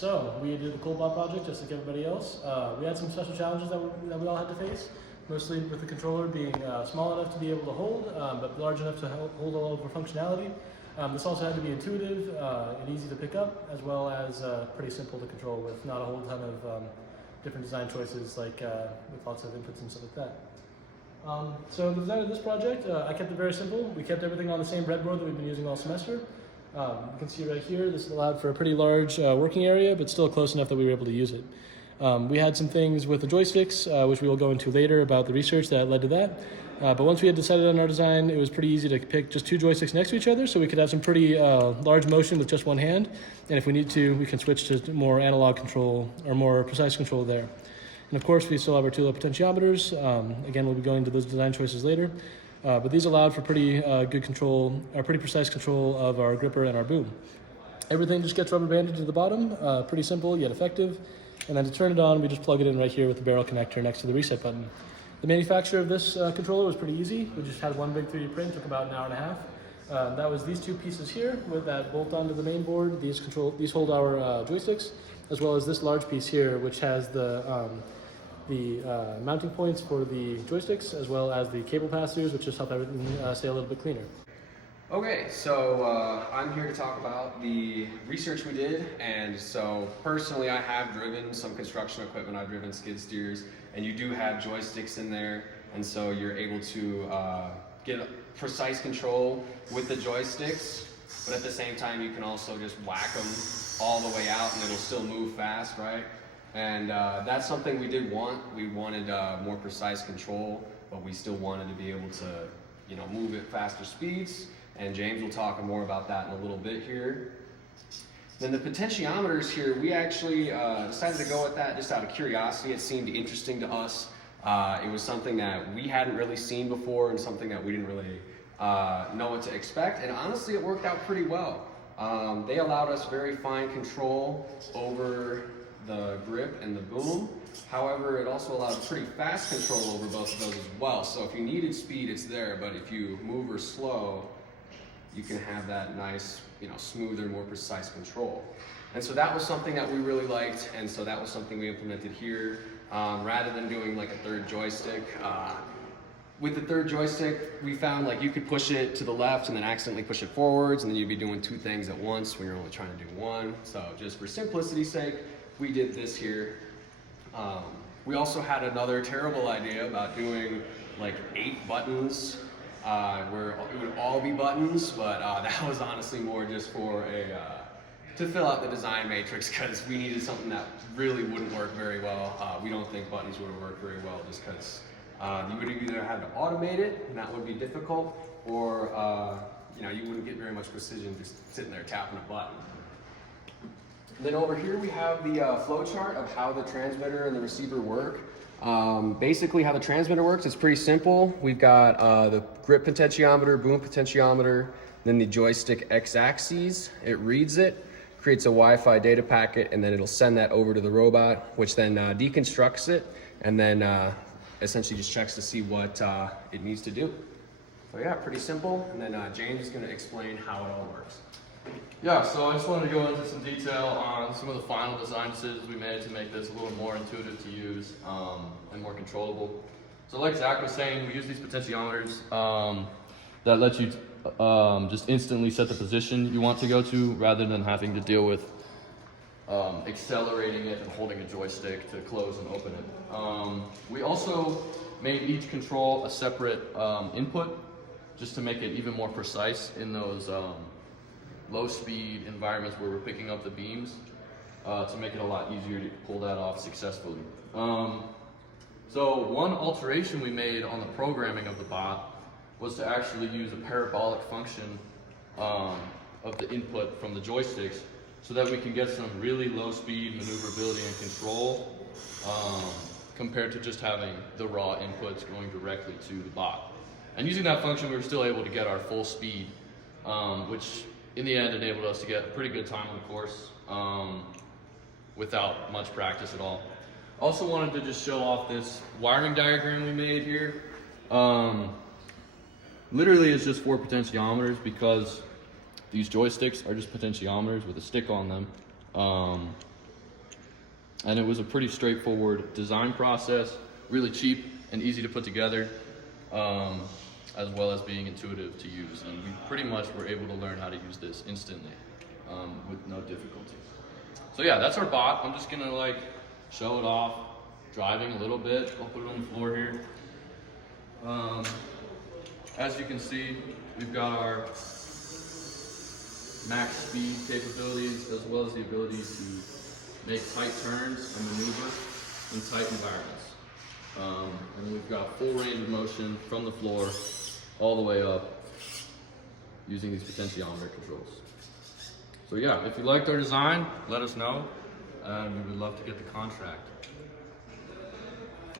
So we did the ColeBot project just like everybody else. We had some special challenges that we all had to face, mostly with the controller being small enough to be able to hold, but large enough to hold all of our functionality. This also had to be intuitive and easy to pick up, as well as pretty simple to control with not a whole ton of different design choices, like with lots of inputs and stuff like that. So the design of this project, I kept it very simple. We kept everything on the same breadboard that we've been using all semester. You can see right here, this allowed for a pretty large working area, but still close enough that we were able to use it. We had some things with the joysticks, which we will go into later about the research that led to that. But once we had decided on our design, it was pretty easy to pick just two joysticks next to each other, so we could have some pretty large motion with just one hand. And if we need to, we can switch to more analog control or more precise control there. And of course, we still have our two low potentiometers. Again, we'll be going to those design choices later. But these allowed for pretty good control, or pretty precise control of our gripper and our boom. Everything just gets rubber banded to the bottom, pretty simple yet effective. And then to turn it on, we just plug it in right here with the barrel connector next to the reset button. The manufacture of this controller was pretty easy. We just had one big 3D print, took about an hour and a half. That was these two pieces here with that bolt onto the main board. These hold our joysticks, as well as this large piece here, which has the mounting points for the joysticks, as well as the cable pass-throughs, which just help everything stay a little bit cleaner. Okay, so I'm here to talk about the research we did. And so personally, I have driven some construction equipment. I've driven skid steers, and you do have joysticks in there. And so you're able to get precise control with the joysticks, but at the same time, you can also just whack them all the way out and it'll still move fast, right? And that's something we did want. We wanted more precise control, but we still wanted to be able to, move at faster speeds. And James will talk more about that in a little bit here. Then the potentiometers here, we actually decided to go with that just out of curiosity. It seemed interesting to us. It was something that we hadn't really seen before and something that we didn't really know what to expect. And honestly, it worked out pretty well. They allowed us very fine control over the grip and the boom. However, it also allowed pretty fast control over both of those as well. So if you needed speed, it's there, but if you move or slow, you can have that nice, smoother, more precise control. And so that was something that we really liked, and so that was something we implemented here. Rather than doing like a third joystick, with the third joystick, we found like you could push it to the left and then accidentally push it forwards, and then you'd be doing two things at once when you're only trying to do one. So just for simplicity's sake, we did this here. We also had another terrible idea about doing like 8 buttons where it would all be buttons, but that was honestly more just for to fill out the design matrix, because we needed something that really wouldn't work very well. We don't think buttons would have worked very well, just because you would either have to automate it, and that would be difficult, or you wouldn't get very much precision just sitting there tapping a button. Then over here we have the flow chart of how the transmitter and the receiver work. Basically how the transmitter works is pretty simple. We've got the grip potentiometer, boom potentiometer, then the joystick x-axis. It reads it, creates a Wi-Fi data packet, and then it'll send that over to the robot, which then deconstructs it, and then essentially just checks to see what it needs to do. So yeah, pretty simple. And then James is going to explain how it all works. Yeah, so I just wanted to go into some detail on some of the final design decisions we made to make this a little more intuitive to use and more controllable. So like Zach was saying, we use these potentiometers that let you just instantly set the position you want to go to, rather than having to deal with accelerating it and holding a joystick to close and open it. We also made each control a separate input, just to make it even more precise in those low speed environments where we're picking up the beams, to make it a lot easier to pull that off successfully. So one alteration we made on the programming of the bot was to actually use a parabolic function of the input from the joysticks, so that we can get some really low speed maneuverability and control compared to just having the raw inputs going directly to the bot. And using that function, we were still able to get our full speed, which in the end enabled us to get a pretty good time on the course without much practice at all. Also wanted to just show off this wiring diagram we made here. Literally it's just 4 potentiometers, because these joysticks are just potentiometers with a stick on them. And it was a pretty straightforward design process, really cheap and easy to put together, as well as being intuitive to use. And we pretty much were able to learn how to use this instantly with no difficulty. So yeah, that's our bot. I'm just gonna like show it off, driving a little bit. I'll put it on the floor here. As you can see, we've got our max speed capabilities as well as the ability to make tight turns and maneuver in tight environments. And we've got full range of motion from the floor all the way up using these potentiometer controls. So yeah, if you liked our design, let us know, and we would love to get the contract.